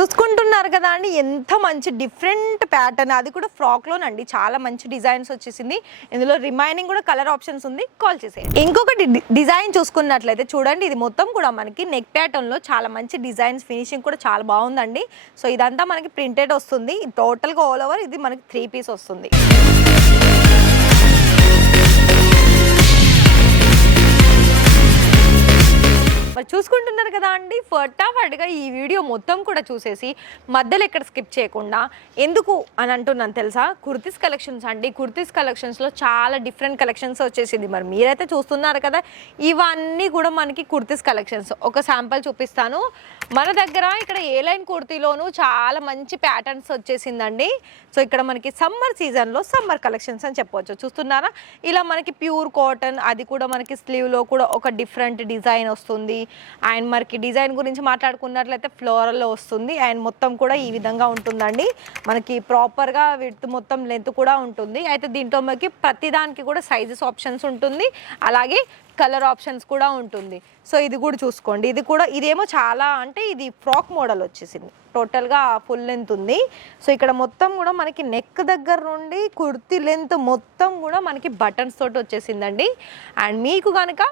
చూసుకుంటున్నారు కదా అండి. ఎంత మంచి డిఫరెంట్ ప్యాటర్న్ అది కూడా ఫ్రాక్లోనండి చాలా మంచి డిజైన్స్ వచ్చేసింది. ఇందులో రిమైనింగ్ కూడా కలర్ ఆప్షన్స్ ఉంది. కాల్ చేసేయండి. ఇంకొకటి డిజైన్ చూసుకున్నట్లయితే చూడండి. ఇది మొత్తం కూడా మనకి నెక్ ప్యాటర్న్లో చాలా మంచి డిజైన్స్ ఫినిషింగ్ కూడా చాలా బాగుందండి. సో ఇదంతా మనకి ప్రింటెడ్ వస్తుంది. టోటల్గా ఆల్ ఓవర్ ఇది మనకి త్రీ పీస్ వస్తుంది. మరి చూసుకుంటున్నారు కదా అండి. ఫటాఫట్గా ఈ వీడియో మొత్తం కూడా చూసేసి మధ్యలో ఎక్కడ స్కిప్ చేయకుండా ఎందుకు అని అంటున్నాను తెలుసా? కుర్తీస్ కలెక్షన్స్ అండి. కుర్తీస్ కలెక్షన్స్లో చాలా డిఫరెంట్ కలెక్షన్స్ వచ్చేసింది. మరి మీరైతే చూస్తున్నారు కదా ఇవన్నీ కూడా మనకి కుర్తీస్ కలెక్షన్స్. ఒక శాంపుల్ చూపిస్తాను. మన దగ్గర ఇక్కడ ఏ లైన్ కుర్తీలోనూ చాలా మంచి ప్యాటర్న్స్ వచ్చేసిందండి. సో ఇక్కడ మనకి సమ్మర్ సీజన్లో సమ్మర్ కలెక్షన్స్ అని చెప్పవచ్చు చూస్తున్నారా? ఇలా మనకి ప్యూర్ కాటన్ అది కూడా మనకి స్లీవ్లో కూడా ఒక డిఫరెంట్ డిజైన్ వస్తుంది. అండ్ మనకి డిజైన్ గురించి మాట్లాడుకున్నట్లయితే ఫ్లోరల్లో వస్తుంది. అండ్ మొత్తం కూడా ఈ విధంగా ఉంటుందండి. మనకి ప్రాపర్గా విత్ మొత్తం లెంత్ కూడా ఉంటుంది. అయితే దీంట్లో మనకి ప్రతిదానికి కూడా సైజెస్ ఆప్షన్స్ ఉంటుంది. అలాగే కలర్ ఆప్షన్స్ కూడా ఉంటుంది. సో ఇది కూడా చూసుకోండి. ఇది కూడా ఇదేమో చాలా అంటే ఇది ఫ్రాక్ మోడల్ వచ్చేసింది. టోటల్గా ఫుల్ లెంత్ ఉంది. సో ఇక్కడ మొత్తం కూడా మనకి నెక్ దగ్గర నుండి కుర్తి లెంత్ మొత్తం కూడా మనకి బటన్స్ తోటి వచ్చేసిందండి. అండ్ మీకు కనుక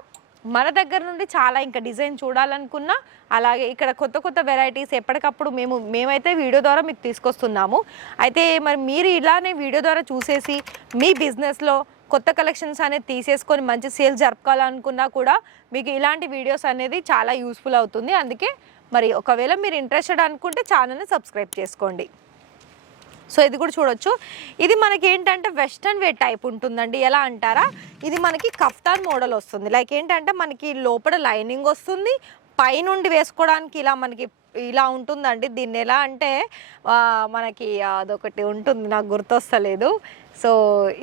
మన దగ్గర నుండి చాలా ఇంకా డిజైన్ చూడాలనుకున్నా అలాగే ఇక్కడ కొత్త కొత్త వెరైటీస్ ఎప్పటికప్పుడు మేము మేమైతే వీడియో ద్వారా మీకు తీసుకొస్తున్నాము. అయితే మరి మీరు ఇలానే వీడియో ద్వారా చూసేసి మీ బిజినెస్లో కొత్త కలెక్షన్స్ అనేది తీసేసుకొని మంచి సేల్స్ జరపాలనుకున్నా కూడా మీకు ఇలాంటి వీడియోస్ అనేది చాలా యూస్ఫుల్ అవుతుంది. అందుకే మరి ఒకవేళ మీరు ఇంట్రెస్టెడ్ అనుకుంటే ఛానల్ని సబ్స్క్రైబ్ చేసుకోండి. సో ఇది కూడా చూడొచ్చు. ఇది మనకి ఏంటంటే వెస్ట్రన్ వే టైప్ ఉంటుందండి. ఎలా అంటారా? ఇది మనకి కఫ్తాన్ మోడల్ వస్తుంది. లైక్ ఏంటంటే మనకి లోపల లైనింగ్ వస్తుంది. పైనుండి వేసుకోవడానికి ఇలా మనకి ఇలా ఉంటుందండి. దీన్ని ఎలా అంటే మనకి అదొకటి ఉంటుంది. నాకు గుర్తొస్తలేదు. సో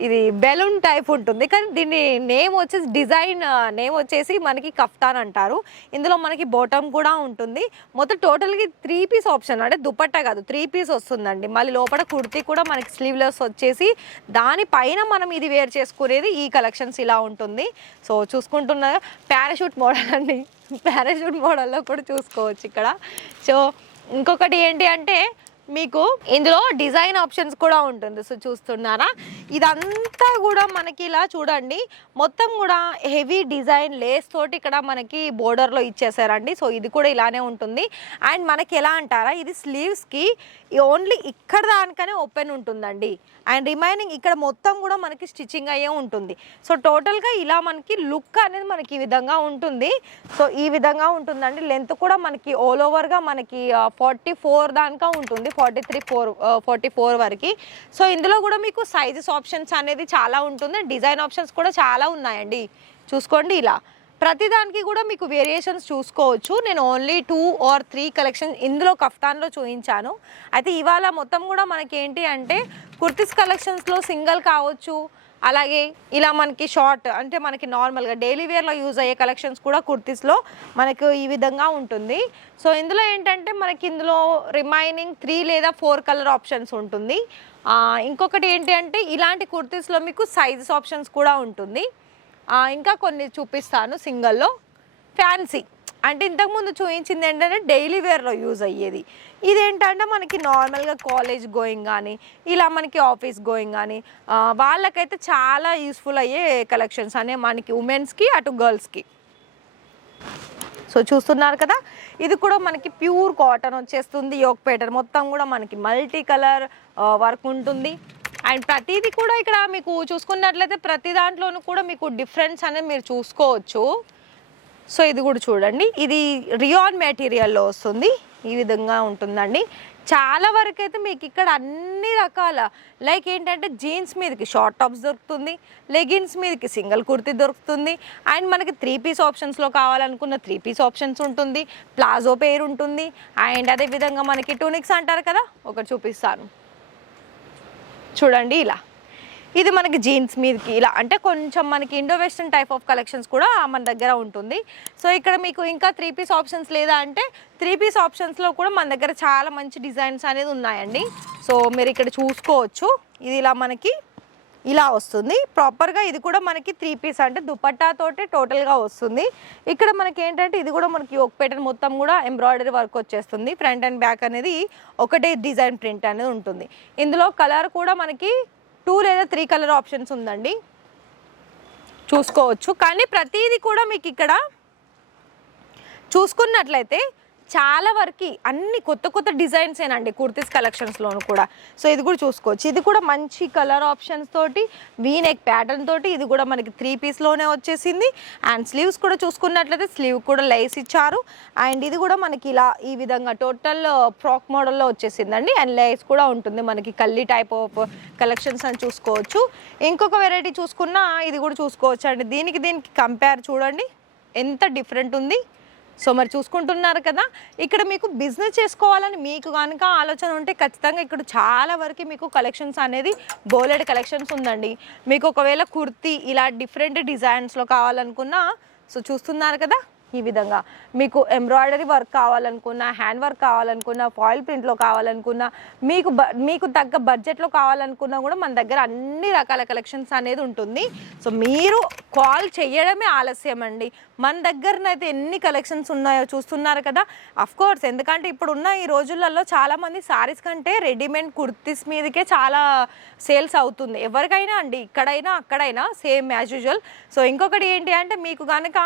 ఇది బెలూన్ టైప్ ఉంటుంది. కానీ దీన్ని నేమ్ వచ్చేసి డిజైన్ నేమ్ వచ్చేసి మనకి కఫ్తాన్ అంటారు. ఇందులో మనకి బాటమ్ కూడా ఉంటుంది. మొత్తం టోటల్గా త్రీ పీస్ ఆప్షన్ అంటే దుపట్టా కాదు త్రీ పీస్ వస్తుందండి. మళ్ళీ లోపల కుర్తీ కూడా మనకి స్లీవ్లెస్ వచ్చేసి దానిపైన మనం ఇది వేర్ చేసుకునేది ఈ కలెక్షన్స్ ఇలా ఉంటుంది. సో చూసుకుంటున్న పారాషూట్ మోడల్ అండి. పారాషూట్ మోడల్లో కూడా చూసుకోవచ్చు ఇక్కడ. సో ఇంకొకటి ఏంటి అంటే మీకు ఇందులో డిజైన్ ఆప్షన్స్ కూడా ఉంటుంది. సో చూస్తున్నారా? ఇదంతా కూడా మనకి ఇలా చూడండి. మొత్తం కూడా హెవీ డిజైన్ లేస్ తోటి ఇక్కడ మనకి బోర్డర్లో ఇచ్చేసారండి. సో ఇది కూడా ఇలానే ఉంటుంది. అండ్ మనకి ఎలా అంటారా? ఇది స్లీవ్స్కి ఓన్లీ ఇక్కడ దానికనే ఓపెన్ ఉంటుందండి. అండ్ రిమైనింగ్ ఇక్కడ మొత్తం కూడా మనకి స్టిచ్చింగ్ అయ్యే ఉంటుంది. సో టోటల్గా ఇలా మనకి లుక్ అనేది మనకి ఈ విధంగా ఉంటుంది. సో ఈ విధంగా ఉంటుందండి. లెంత్ కూడా మనకి ఆల్ ఓవర్గా మనకి ఫార్టీ ఫోర్ దానికా ఉంటుంది. Forty three four forty four వరకు. సో ఇందులో కూడా మీకు సైజెస్ ఆప్షన్స్ అనేది చాలా ఉంటుంది. డిజైన్ ఆప్షన్స్ కూడా చాలా ఉన్నాయండి. చూసుకోండి ఇలా. ప్రతిదానికి కూడా మీకు వేరియేషన్స్ చూసుకోవచ్చు. నేను only two or three collection ఇందులో కఫ్తాన్లో చూపించాను అయితే ఇవాళ మొత్తం కూడా మనకి ఏంటి అంటే కుర్తిస్ కలెక్షన్స్లో సింగిల్ కావచ్చు. అలాగే ఇలా మనకి షార్ట్ అంటే మనకి నార్మల్గా డైలీ వేర్లో యూజ్ అయ్యే కలెక్షన్స్ కూడా కుర్తీస్లో మనకు ఈ విధంగా ఉంటుంది. సో ఇందులో ఏంటంటే మనకి ఇందులో రిమైనింగ్ త్రీ లేదా ఫోర్ కలర్ ఆప్షన్స్ ఉంటుంది. ఇంకొకటి ఏంటి అంటే ఇలాంటి కుర్తీస్లో మీకు సైజెస్ ఆప్షన్స్ కూడా ఉంటుంది. ఇంకా కొన్ని చూపిస్తాను సింగల్లో. ఫ్యాన్సీ. అంటే ఇంతకుముందు చూపించింది ఏంటంటే డైలీ వేర్లో యూజ్ అయ్యేది. ఇదేంటంటే మనకి నార్మల్గా కాలేజ్ గోయింగ్ కానీ ఇలా మనకి ఆఫీస్ గోయింగ్ కానీ వాళ్ళకైతే చాలా యూస్ఫుల్ అయ్యే కలెక్షన్స్ అనే మనకి ఉమెన్స్కి అటు గర్ల్స్కి. సో చూస్తున్నారు కదా? ఇది కూడా మనకి ప్యూర్ కాటన్ వచ్చేస్తుంది. యోక్ పేటర్ మొత్తం కూడా మనకి మల్టీ కలర్ వర్క్ ఉంటుంది. అండ్ ప్రతిదీ కూడా ఇక్కడ మీకు చూసుకున్నట్లయితే ప్రతి దాంట్లోనూ కూడా మీకు డిఫరెన్స్ అనేది మీరు చూసుకోవచ్చు. సో ఇది కూడా చూడండి. ఇది రియాన్ మెటీరియల్లో వస్తుంది. ఈ విధంగా ఉంటుందండి. చాలా వరకు అయితే మీకు ఇక్కడ అన్ని రకాల లైక్ ఏంటంటే జీన్స్ మీదకి షార్ట్ టాప్స్ దొరుకుతుంది లెగిన్స్ మీదకి సింగిల్ కుర్తీ దొరుకుతుంది అండ్ మనకి త్రీ పీస్ ఆప్షన్స్లో కావాలనుకున్న త్రీ పీస్ ఆప్షన్స్ ఉంటుంది ప్లాజో పేరు ఉంటుంది అండ్ అదేవిధంగా మనకి టూనిక్స్ అంటారు కదా ఒకటి చూపిస్తాను. చూడండి ఇలా. ఇది మనకి జీన్స్ మీదకి ఇలా అంటే కొంచెం మనకి Indo western type of collections కూడా మన దగ్గర ఉంటుంది. సో ఇక్కడ మీకు ఇంకా త్రీ పీస్ ఆప్షన్స్ లేదా అంటే త్రీ పీస్ ఆప్షన్స్లో కూడా మన దగ్గర చాలా మంచి డిజైన్స్ అనేది ఉన్నాయండి. సో మీరు ఇక్కడ చూసుకోవచ్చు. ఇది ఇలా మనకి ఇలా వస్తుంది. ప్రాపర్గా ఇది కూడా మనకి త్రీ పీస్ అంటే దుపట్టాతోటే టోటల్గా వస్తుంది. ఇక్కడ మనకి ఏంటంటే ఇది కూడా మనకి ఒక ప్యాటర్న్ మొత్తం కూడా ఎంబ్రాయిడరీ వర్క్ వచ్చేస్తుంది. ఫ్రంట్ అండ్ బ్యాక్ అనేది ఒకటే డిజైన్ ప్రింట్ అనేది ఉంటుంది. ఇందులో కలర్ కూడా మనకి టూ లేదా త్రీ కలర్ ఆప్షన్స్ ఉందండి. చూసుకోవచ్చు. కానీ ప్రతిదీ కూడా మీకు ఇక్కడ చూసుకున్నట్లయితే చాలా వరకు అన్ని కొత్త కొత్త డిజైన్స్ ఏనండి కుర్తీస్ కలెక్షన్స్లోను కూడా. సో ఇది కూడా చూసుకోవచ్చు. ఇది కూడా మంచి కలర్ ఆప్షన్స్ తోటి వీనెక్ ప్యాటర్న్ తోటి ఇది కూడా మనకి త్రీ పీస్లోనే వచ్చేసింది. అండ్ స్లీవ్స్ కూడా చూసుకున్నట్లయితే స్లీవ్ కూడా లైస్ ఇచ్చారు. అండ్ ఇది కూడా మనకి ఇలా ఈ విధంగా టోటల్ ఫ్రాక్ మోడల్లో వచ్చేసిందండి. అండ్ లైస్ కూడా ఉంటుంది మనకి కల్లి టైప్ ఆఫ్ కలెక్షన్స్ అని చూసుకోవచ్చు. ఇంకొక వెరైటీ చూసుకున్నా ఇది కూడా చూసుకోవచ్చు అండి దీనికి దీనికి కంపేర్ చూడండి. ఎంత డిఫరెంట్ ఉంది. సో మరి చూసుకుంటున్నారు కదా ఇక్కడ మీకు బిజినెస్ చేసుకోవాలని మీకు కనుక ఆలోచన ఉంటే ఖచ్చితంగా ఇక్కడ చాలా వరకు మీకు కలెక్షన్స్ అనేది బోలెడ్ కలెక్షన్స్ ఉందండి. మీకు ఒకవేళ కుర్తీ ఇలా డిఫరెంట్ డిజైన్స్లో కావాలనుకున్నా సో చూస్తున్నారు కదా ఈ విధంగా. మీకు ఎంబ్రాయిడరీ వర్క్ కావాలనుకున్నా హ్యాండ్ వర్క్ కావాలనుకున్నా ఫాయిల్ ప్రింట్లో కావాలనుకున్నా మీకు బ మీకు తగ్గ బడ్జెట్లో కావాలనుకున్నా కూడా మన దగ్గర అన్ని రకాల కలెక్షన్స్ అనేది ఉంటుంది. సో మీరు కాల్ చేయడమే ఆలస్యం అండి మన దగ్గరనైతే ఎన్ని కలెక్షన్స్ ఉన్నాయో చూస్తున్నారు కదా? అఫ్ కోర్స్ ఎందుకంటే ఇప్పుడున్న ఈ రోజులలో చాలామంది శారీస్ కంటే రెడీమేడ్ కుర్తీస్ మీదకే చాలా సేల్స్ అవుతుంది. ఎవరికైనా అండి ఇక్కడైనా అక్కడైనా సేమ్ యాజ్ యూజువల్ సో ఇంకొకటి ఏంటి అంటే మీకు కనుక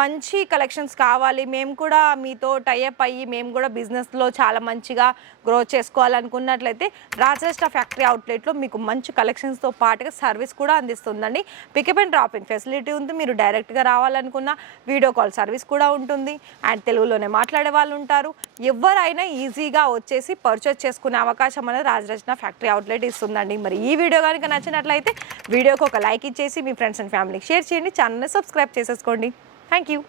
మంచి కలెక్షన్స్ కావాలి. మేము కూడా మీతో టైఅప్ అయ్యి మేము కూడా బిజినెస్లో చాలా మంచిగా గ్రో చేసుకోవాలనుకున్నట్లయితే రాజేష్ట ఫ్యాక్టరీ అవుట్లెట్లో మీకు మంచి కలెక్షన్స్తో పాటుగా సర్వీస్ కూడా అందిస్తుందండి. పికప్ అండ్ డ్రాపింగ్ ఫెసిలిటీ ఉంది. మీరు డైరెక్ట్గా రావాలనుకున్న వీడియో కాల్ సర్వీస్ కూడా ఉంటుంది. అండ్ తెలుగులోనే మాట్లాడే వాళ్ళు ఉంటారు. ఎవరైనా ఈజీగా వచ్చేసి పర్చేస్ చేసుకునే అవకాశం అనేది రాజరచన ఫ్యాక్టరీ అవుట్లెట్ ఇస్తుందండి. మరి ఈ వీడియో కనుక నచ్చినట్లయితే వీడియోకి ఒక లైక్ ఇచ్చేసి మీ ఫ్రెండ్స్ అండ్ ఫ్యామిలీకి షేర్ చేయండి. ఛానల్ని సబ్స్క్రైబ్ చేసేసుకోండి. Thank you.